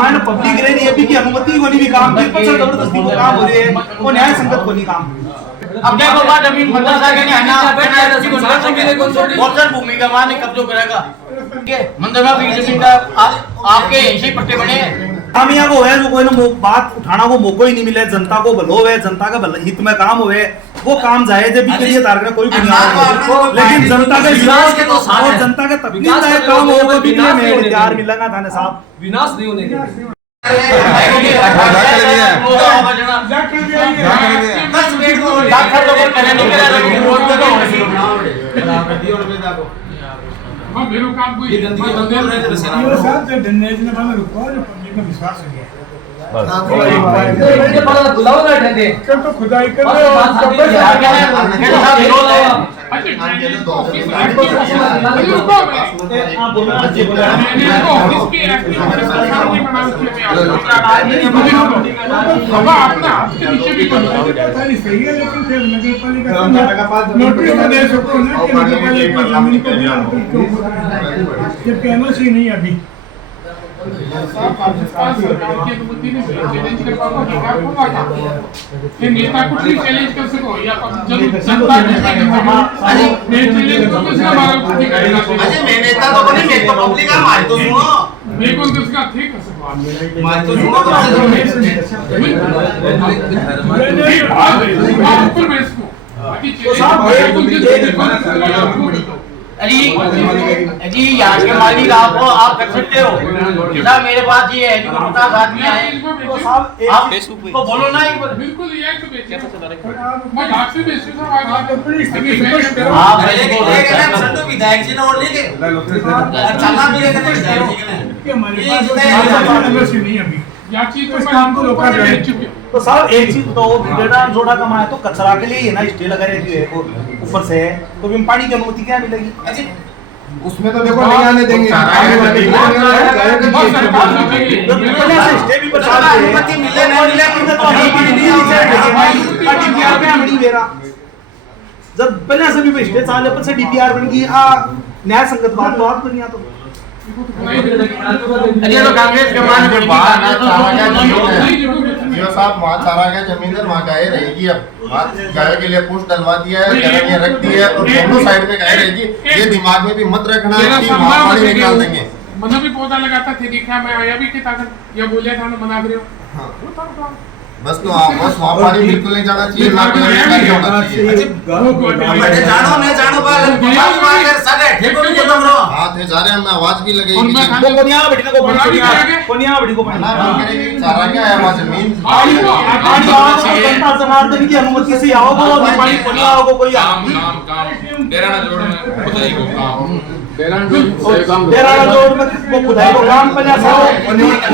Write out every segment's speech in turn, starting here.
मायने पब्लिक रही है की अनुमति को नहीं भी काम की पर जबरदस्ती को काम हो रही है वो न्याय संगत को नहीं काम अब क्या बाबा जमीन मंदिर के है ना भूमि का माने कब्जो करेगा मंदिर में जमीन का आपके ऐसे पट्टे बने हम यहाँ को है जो कोई ना बात उठाना को मौका ही नहीं मिले जनता को भलो है जनता का हित में काम हुए वो काम जायज है भी के लिए तारक कोई बुनियाद लेकिन जनता के विनाश और जनता के तकलीफ है काम होगा भी के लिए मैं तैयार मिलेगा थाने साहब विनाश नहीं होने के विश्वास हो गया तो खुदाई कर सही है लेकिन फिर नगर पालिका नोटिस तो दे सकते हो ना कि नगर पालिका जमीन को ये कहना सही नहीं अभी नेता कुछ भी चैलेंज कर सको या जनता नेता तो बने मैं तो पब्लिक का मार तो सुनो मैं कौन किसका ठीक कर सको मार तो सुनो ऊपर मैं इसको जी यहाँ के मालिक आप कर सकते हो जैसा मेरे पास ये है जो 50 आदमी आए आप तो बोलो ना एक बार बिल्कुल ये तो मैं आपसे बेचूं साहब आप संतो विधायक जी ने और लेके चलना भी लेके विधायक जी ने कि हमारे पास नहीं अभी या चीज तो काम को रोका जा चुके तो साहब एक चीज तो बेटा जोड़ा कमाया तो कचरा के लिए ना स्टे लगा रही है ऊपर से तो भी पानी की अनुमति क्या मिलेगी उसमें तो देखो नहीं आने देंगे स्टे भी बचा अनुमति मिले नहीं मिले जब पहले से भी स्टे चाले पर से डीपीआर बन गई न्याय संगत बात तो आप नहीं आता अरे तो कांग्रेस के मान साहब वहाँ चारा गया जमीन है वहाँ गाय रहेगी अब गाय के लिए पोस्ट डलवा दिया है गाय रख दी है और दोनों साइड में गाय रहेगी ये दिमाग में भी मत रखना है कि वहाँ पानी निकाल देंगे मना भी पौधा लगाता थे देखा मैं आया भी कि ताकत या बोलिया था ना मना रहे हो बस तो बस वहाँ पानी बिल्कुल नहीं जाना चाहिए ना होना चाहिए जानो नहीं जानो हाँ थे जा रहे हैं मैं आवाज भी लगेगी चारा क्या है वहाँ जमीन जनार्दन की अनुमति से आओगे कोई जोड़ में वो खुदाई को काम पर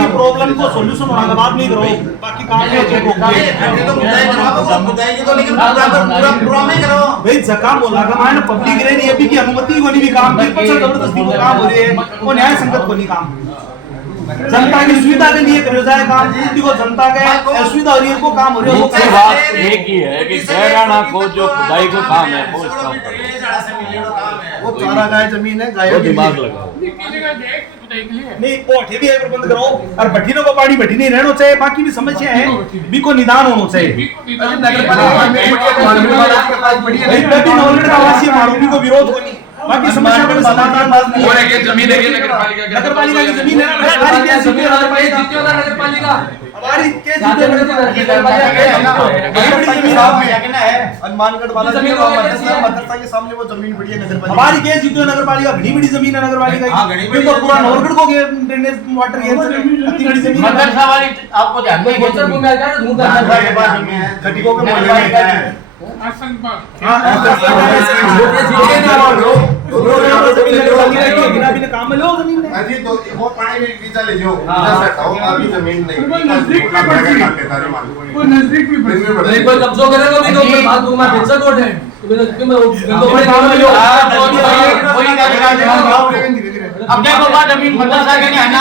प्रॉब्लम को सॉल्यूशन होने के बाद नहीं करो बाकी काम भाई जकाम बोला का मायने पब्लिक रही है की अनुमति को नहीं भी काम की पर जबरदस्ती को काम हो रही है वो न्याय संगत को नहीं काम जनता की सुविधा के लिए करो जाए काम को जनता के सुविधा हो रही है वो काम हो रही है वो बात एक ही है कि गैराना को जो खुदाई को काम है वो इसका वो चारा गाय जमीन है गाय दिमाग लगाओ नहीं पोठे भी है प्रबंध करो और भट्टीनों को पानी भट्टी नहीं रहना चाहिए बाकी भी समस्या है भी को निदान होना चाहिए आरोपी को विरोध को नहीं बाकी समस्या का समाधान और एक जमीन है नगर पालिका की जमीन है हमारी केस जीते नगर पालिका हमारी केस जीते नगर पालिका हनुमानगढ़ वाला मदरसा के सामने वो जमीन पड़ी है नगर पालिका हमारी केस जीते नगर पालिका बड़ी बड़ी जमीन है नगर पालिका की तो पूरा नवरगढ़ को ड्रेनेज वाटर इतनी बड़ी जमीन मदरसा वाली आपको ध्यान में गोचर भूमि आ जाए मदरसा के पास जमीन है खटिकों के मोहल्ले में है बिना काम में लो जमीन में अजी तो वो पानी में वीजा ले जाओ अभी जमीन नहीं नजदीक भी नहीं कोई कब्जा करेगा भी तो बात दूंगा फिर कोट है तो बड़े काम में लो अब क्या बाबा जमीन मदरसा के है ना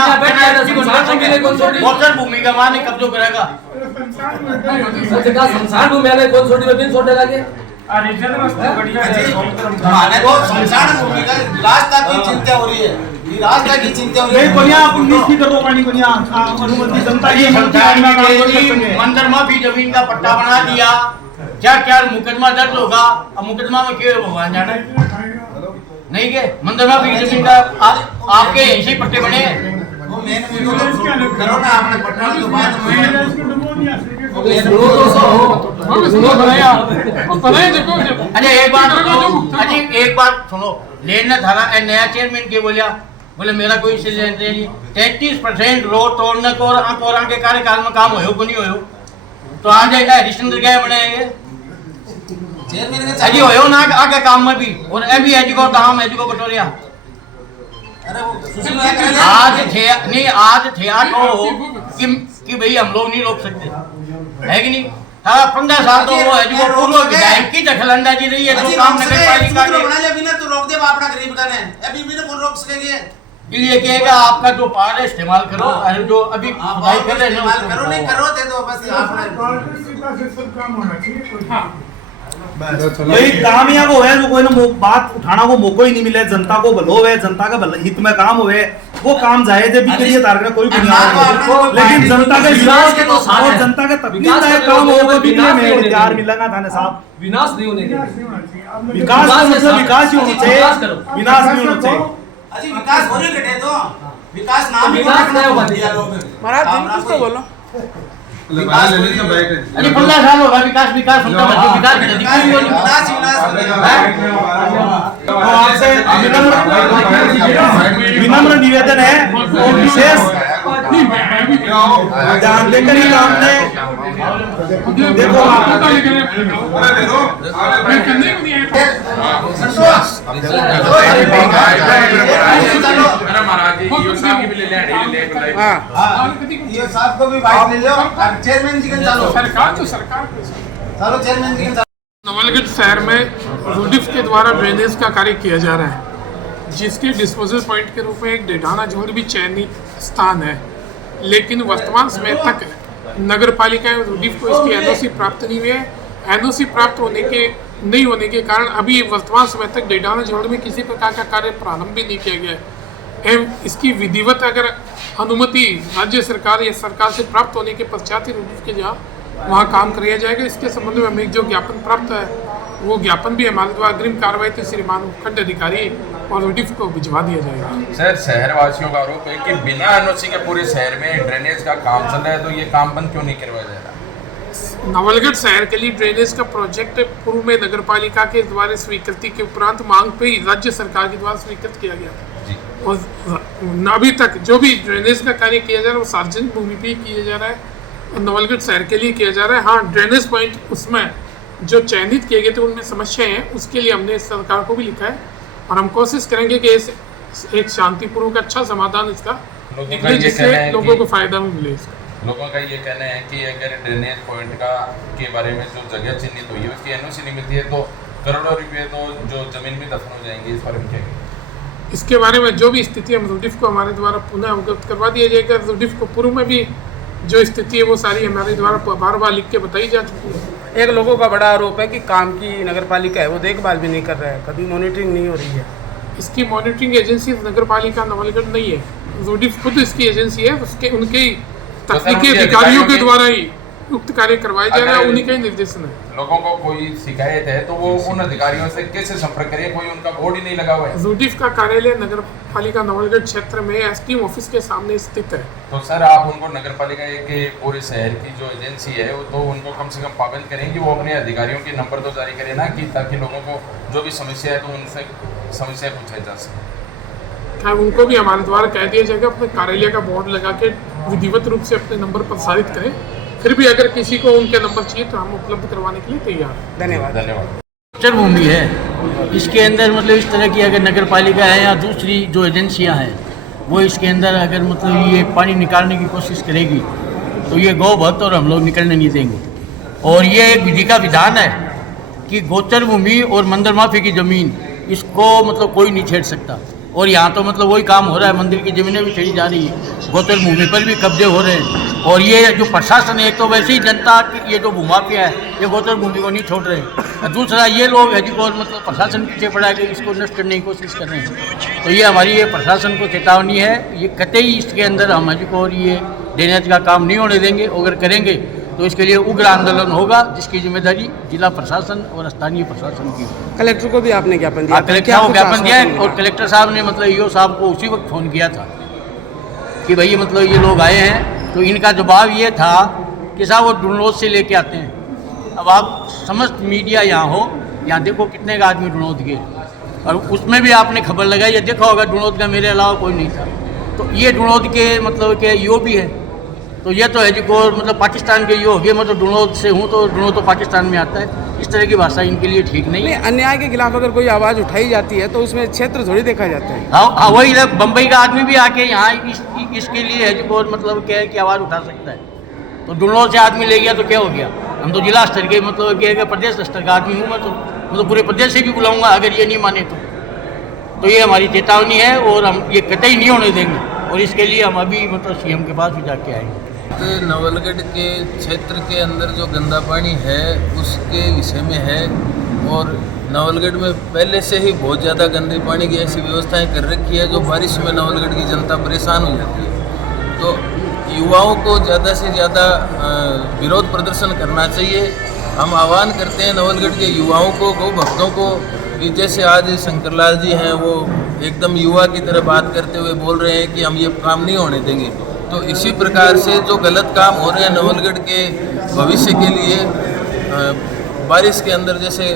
गोचर भूमि का माने कब्जो करेगा सच्चा संसार भूमि वाले कौन छोटी में 3 छोटे लगे अरे जन मस्त बढ़िया है माने तो संसार भूमि का रास्ता की चिंता हो रही है रास्ता की चिंता हो नहीं कोनिया 19 फीट तो पानी कोनिया अनुमति जनता की मंदिर में भी जमीन का पट्टा बना दिया, क्या क्या मुकदमा दर्ज होगा, अब मुकदमा में क्यों भगवान जाने नहीं के मंदिर में भी जमीन का आपके ऐसे ही पट्टे बने वो मैंने करो ना आपने पटना के बाद अरे एक बार सुनो, लेना थाना नया चेयरमैन के बोले मेरा कोई नहीं, 33% रोड तोड़ने को और आगे कार्यकाल में काम हो को नहीं हो, तो आज हरिश्चंद्र क्या बनाएंगे अजी हो ना आगे काम में भी, और अभी अजी को काम अजी को बटोरिया आज थे को कि भाई हम लोग नहीं रोक सकते है कि नहीं। हाँ 15 साल तो वो अजी को पूर्व विधायक की दखलंदाजी रही है, तो काम नगर पालिका बना बिना तो रोक दे बापड़ा गरीब का ने अभी भी तो कौन रोक सकेंगे, इसलिए कहेगा आपका जो पावर है इस्तेमाल करो, और जो अभी खुदाई कर रहे हैं करो नहीं करो दे दो बस आपने काम होना चाहिए। भाई काम यहाँ को है जो कोई ना बात उठाना को मौका ही नहीं मिले, जनता को भलो है, जनता का हित में काम हुए वो काम जायज है भी के लिए तारक कोई बुनियाद, लेकिन जनता के विकास के तो और जनता के तकलीफ है काम होगा भी में अधिकार मिलेगा थाने साहब, विनाश नहीं होने देंगे। विकास का मतलब विकास ही होना चाहिए, विनाश नहीं होना चाहिए। अजी विकास हो रही घटे तो विकास नाम विकास नहीं होगा महाराज कुछ तो बोलो अरे 15 साल होगा विकास उनका विकास आपसे विनम्र निवेदन है और विशेष ध्यान देकर ही काम ने देखो ये साहब को भी बाइक ले लो, चेयरमैन जी के चलो चलो चेयरमैन जी के नवलगढ़ शहर में रूडिफ के द्वारा ड्रेनेज का कार्य किया जा रहा है, जिसके डिस्पोजल पॉइंट के रूप में एक डेढ़ाना झोड़ भी चयनित स्थान है, लेकिन वर्तमान समय तक नगर पालिका एवं रूडिफ को इसकी एनओसी प्राप्त नहीं हुई है। एनओसी प्राप्त नहीं होने के कारण अभी वर्तमान समय तक डेढ़ाना झोड़ में किसी प्रकार का कार्य प्रारंभ भी नहीं किया गया है एवं इसकी विधिवत अगर अनुमति राज्य सरकार या सरकार से प्राप्त होने के पश्चात ही रूडिफ के जहाँ वहाँ काम कराया जाएगा। इसके संबंध में हमें एक जो ज्ञापन प्राप्त है वो ज्ञापन भी हमारे द्वारा अग्रिम कार्रवाई तो श्रीमान उपखंड अधिकारी और रूडिफ को भिजवा दिया जाएगा। सर शहर वासियों का आरोप है कि बिना एनओसी के पूरे शहर में ड्रेनेज का काम चल रहा है, तो ये काम बंद क्यों नहीं करवाया जा रहा? नवलगढ़ शहर के लिए ड्रेनेज का प्रोजेक्ट पूर्व में नगर पालिका के द्वारा स्वीकृति के उपरांत मांग पे ही राज्य सरकार के द्वारा स्वीकृत किया गया था, और अभी तक जो भी ड्रेनेज का कार्य किया जा रहा है वो सार्वजनिक भूमि पे किया जा रहा है और नवलगढ़ शहर के लिए किया जा रहा है। हाँ ड्रेनेज पॉइंट उसमें जो चयनित किए गए थे उनमें समस्याएं हैं, उसके लिए हमने सरकार को भी लिखा है और हम कोशिश करेंगे कि एक शांतिपूर्वक अच्छा समाधान इसका निकले जिससे लोगों को फायदा भी मिले। लोगों का ये कहना है कि अगर ड्रेनेज पॉइंट के बारे में जो जगह चिन्हित हुई है उसकी एनओसी नहीं मिलती है तो करोड़ों रुपये तो जो जमीन में दफन हो जाएंगे, इस बारे में क्या कहेंगे? इसके बारे में जो भी स्थिति हम रूडिफ को हमारे द्वारा पुनः अवगत करवा दिया जाएगा। रूडिफ को पूर्व में भी जो स्थिति है वो सारी हमारे द्वारा बार बार लिख के बताई जा चुकी है। एक लोगों का बड़ा आरोप है कि काम की नगर पालिका है वो देखभाल भी नहीं कर रहा है, कभी मॉनिटरिंग नहीं हो रही है। इसकी मॉनिटरिंग एजेंसी नगर पालिका नवलगढ़ नहीं है, रूडिफ खुद इसकी एजेंसी है, उसके उनके तकनीकी अधिकारियों के द्वारा ही उक्त कार्य करवाया जा रहा है, उन्हीं का ही निर्देशन है। लोगों को कोई शिकायत है तो वो उन अधिकारियों से कैसे संपर्क करें? कोई उनका बोर्ड ही नहीं लगा हुआ है। रूडिफ का कार्यालय नगर पालिका नवलगढ़ क्षेत्र में एसडीएम ऑफिस के सामने स्थित है। तो सर आप उनको नगर पालिका के पूरे शहर की जो एजेंसी है वो तो उनको कम से कम पाबंद करें कि वो अपने अधिकारियों के नंबर तो जारी करें ना, कि ताकि लोगों को जो भी समस्या है तो उनसे समस्या पूछा जा सके। उनको भी हमारे द्वारा कह दिया जाएगा अपने कार्यालय का बोर्ड लगा के विधिवत रूप से अपने नंबर प्रसारित करें, फिर भी अगर किसी को उनके नंबर चाहिए तो हम उपलब्ध करवाने के लिए तैयार हैं। धन्यवाद। भूमि है, इसके अंदर मतलब इस तरह की अगर नगर पालिका है या दूसरी जो एजेंसियां हैं वो इसके अंदर अगर मतलब ये पानी निकालने की कोशिश करेगी तो ये गौ भक्त और हम लोग निकलने नहीं देंगे। और ये एक विधि का विधान है कि गोचर भूमि और मंदिर माफी की ज़मीन इसको मतलब कोई नहीं छेड़ सकता। और यहाँ तो मतलब वही काम हो रहा है, मंदिर की ज़मीनें भी छेड़ी जा रही है, गोचर भूमि पर भी कब्जे हो रहे हैं। और ये जो प्रशासन है, एक तो वैसे ही जनता की ये जो भूमाफिया है ये गोचर भूमि को नहीं छोड़ रहे हैं, दूसरा ये लोग है जिनको मतलब प्रशासन पीछे पड़ा है कि इसको नष्ट करने की कोशिश कर रहे हैं। तो ये हमारी ये प्रशासन को चेतावनी है, ये कतई इसके अंदर हम को और ये ड्रेनेज का काम नहीं होने देंगे। अगर करेंगे तो इसके लिए उग्र आंदोलन होगा, जिसकी जिम्मेदारी जिला प्रशासन और स्थानीय प्रशासन की। कलेक्टर को भी आपने ज्ञापन दिया? कलेक्टर को ज्ञापन दिया है और कलेक्टर साहब ने मतलब ईओ साहब को उसी वक्त फ़ोन किया था कि भाई मतलब ये लोग आए हैं, तो इनका जवाब ये था कि साहब वो डुनौद से लेके आते हैं। अब आप समस्त मीडिया यहाँ हो, यहाँ देखो कितने का आदमी डुनौद के, और उसमें भी आपने खबर लगाई या देखा होगा डुनौद का मेरे अलावा कोई नहीं था। तो ये डुनौद के मतलब के ईओ भी है, तो ये तो है जी को मतलब पाकिस्तान के ईओ हो गए, मतलब डुनौद से हूँ तो डुनौद तो पाकिस्तान में आता है। इस तरह की भाषा इनके लिए ठीक नहीं है। अन्याय के खिलाफ अगर कोई आवाज़ उठाई जाती है तो उसमें क्षेत्र थोड़ी देखा जाता है। हाँ वही बम्बई का आदमी भी आके यहाँ इसके लिए है जी को मतलब क्या है कि आवाज़ उठा सकता है। तो डुनौद से आदमी ले गया तो क्या हो गया? हम तो जिला स्तर के मतलब क्या है कि प्रदेश स्तर का आदमी हूँ मैं, तो मतलब पूरे प्रदेश से भी बुलाऊंगा अगर ये नहीं माने तो ये हमारी चेतावनी है और हम ये कतई नहीं होने देंगे। और इसके लिए हम अभी मतलब सीएम के पास भी जाके आएंगे। नवलगढ़ के क्षेत्र के अंदर जो गंदा पानी है उसके विषय में है, और नवलगढ़ में पहले से ही बहुत ज़्यादा गंदे पानी की ऐसी व्यवस्थाएं कर रखी है जो बारिश में नवलगढ़ की जनता परेशान हो जाती है। तो युवाओं को ज़्यादा से ज़्यादा विरोध प्रदर्शन करना चाहिए। हम आह्वान करते हैं नवलगढ़ के युवाओं को, गौ भक्तों को, कि जैसे आज शंकरलाल जी हैं वो एकदम युवा की तरह बात करते हुए बोल रहे हैं कि हम ये काम नहीं होने देंगे, तो इसी प्रकार से जो गलत काम हो रहे हैं नवलगढ़ के भविष्य के लिए, बारिश के अंदर जैसे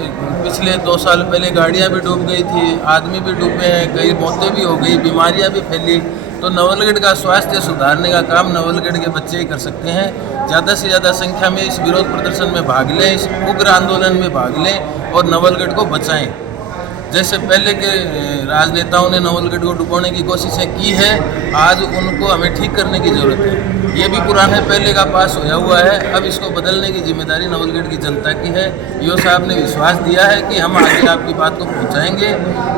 पिछले 2 साल पहले गाड़ियां भी डूब गई थी, आदमी भी डूबे हैं, कई मौतें भी हो गई, बीमारियां भी फैली। तो नवलगढ़ का स्वास्थ्य सुधारने का काम नवलगढ़ के बच्चे ही कर सकते हैं। ज़्यादा से ज़्यादा संख्या में इस विरोध प्रदर्शन में भाग लें, इस उग्र आंदोलन में भाग लें और नवलगढ़ को बचाएं। जैसे पहले के राजनेताओं ने नवलगढ़ को डुबोने की कोशिशें की है, आज उनको हमें ठीक करने की ज़रूरत है। ये भी पुराने पहले का पास होया हुआ है, अब इसको बदलने की जिम्मेदारी नवलगढ़ की जनता की है। ईओ साहब ने विश्वास दिया है कि हम आगे आपकी बात को पहुंचाएंगे,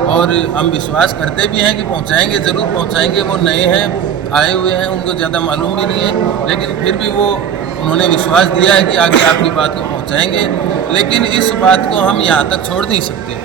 और हम विश्वास करते भी हैं कि पहुंचाएंगे, ज़रूर पहुंचाएंगे। वो नए हैं, आए हुए हैं, उनको ज़्यादा मालूम भी नहीं है, लेकिन फिर भी उन्होंने विश्वास दिया है कि आगे आपकी बात को पहुँचाएँगे। लेकिन इस बात को हम यहाँ तक छोड़ नहीं सकते,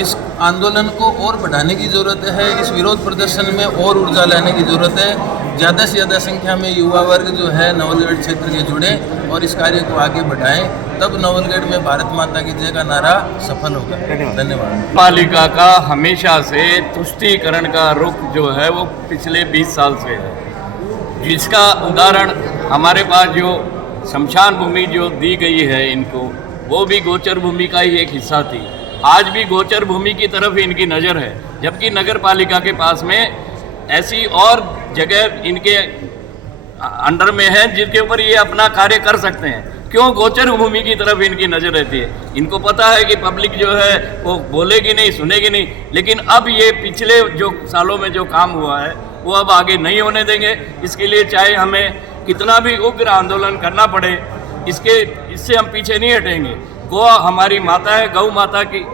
इस आंदोलन को और बढ़ाने की ज़रूरत है, इस विरोध प्रदर्शन में और ऊर्जा लाने की ज़रूरत है। ज़्यादा से ज़्यादा संख्या में युवा वर्ग जो है नवलगढ़ क्षेत्र के जुड़ें और इस कार्य को आगे बढ़ाएं, तब नवलगढ़ में भारत माता की जय का नारा सफल होगा। धन्यवाद। पालिका का हमेशा से तुष्टीकरण का रुख जो है वो पिछले 20 साल से है, जिसका उदाहरण हमारे पास जो शमशान भूमि जो दी गई है इनको, वो भी गोचर भूमि का ही एक हिस्सा थी। आज भी गोचर भूमि की तरफ इनकी नज़र है, जबकि नगर पालिका के पास में ऐसी और जगह इनके अंडर में है जिनके ऊपर ये अपना कार्य कर सकते हैं। क्यों गोचर भूमि की तरफ इनकी नज़र रहती है? इनको पता है कि पब्लिक जो है वो बोलेगी नहीं, सुनेगी नहीं, लेकिन अब ये पिछले जो सालों में जो काम हुआ है वो अब आगे नहीं होने देंगे। इसके लिए चाहे हमें कितना भी उग्र आंदोलन करना पड़े, इससे हम पीछे नहीं हटेंगे। गोवा हमारी माता है, गौ माता की,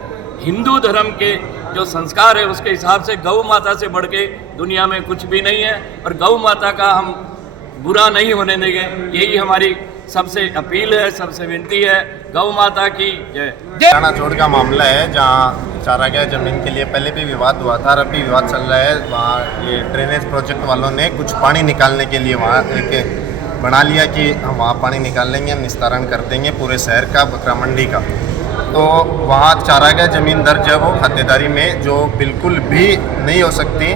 हिंदू धर्म के जो संस्कार है उसके हिसाब से गौ माता से बढ़ के दुनिया में कुछ भी नहीं है, और गौ माता का हम बुरा नहीं होने देंगे। यही हमारी सबसे अपील है, सबसे विनती है। गौ माता की जय। चारा चोड़ का मामला है जहाँ चारागाह जमीन के लिए पहले भी विवाद हुआ था, अब भी विवाद चल रहा है। वहाँ ये ड्रेनेज प्रोजेक्ट वालों ने कुछ पानी निकालने के लिए वहाँ एक बना लिया कि हम वहाँ पानी निकाल लेंगे, हम निस्तारण कर देंगे पूरे शहर का, बकरा मंडी का। तो वहाँ चारागाह ज़मीन दर्ज है वो खातेदारी में, जो बिल्कुल भी नहीं हो सकती।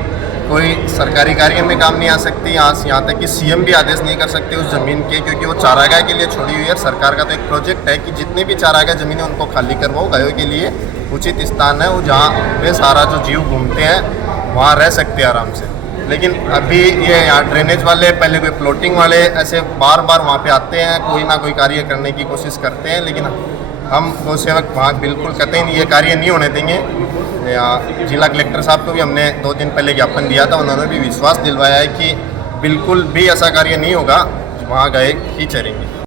कोई सरकारी कार्य में काम नहीं आ सकती, यहाँ तक कि सीएम भी आदेश नहीं कर सकते उस ज़मीन के, क्योंकि वो चारागाह के लिए छोड़ी हुई है। सरकार का तो एक प्रोजेक्ट है कि जितने भी चारागाह ज़मीन है उनको खाली करवाओ, गायों के लिए उचित स्थान है वो, जहाँ वे सारा जो जीव घूमते हैं वहाँ रह सकते हैं आराम से। लेकिन अभी ये यहाँ ड्रेनेज वाले, पहले कोई प्लॉटिंग वाले ऐसे बार बार वहाँ पे आते हैं, कोई ना कोई कार्य करने की कोशिश करते हैं, लेकिन हम गौ सेवक वहाँ बिल्कुल कतई ये कार्य नहीं होने देंगे। जिला कलेक्टर साहब को भी हमने 2 दिन पहले ज्ञापन दिया था, उन्होंने भी विश्वास दिलवाया है कि बिल्कुल भी ऐसा कार्य नहीं होगा, वहाँ गए ही चलेंगे।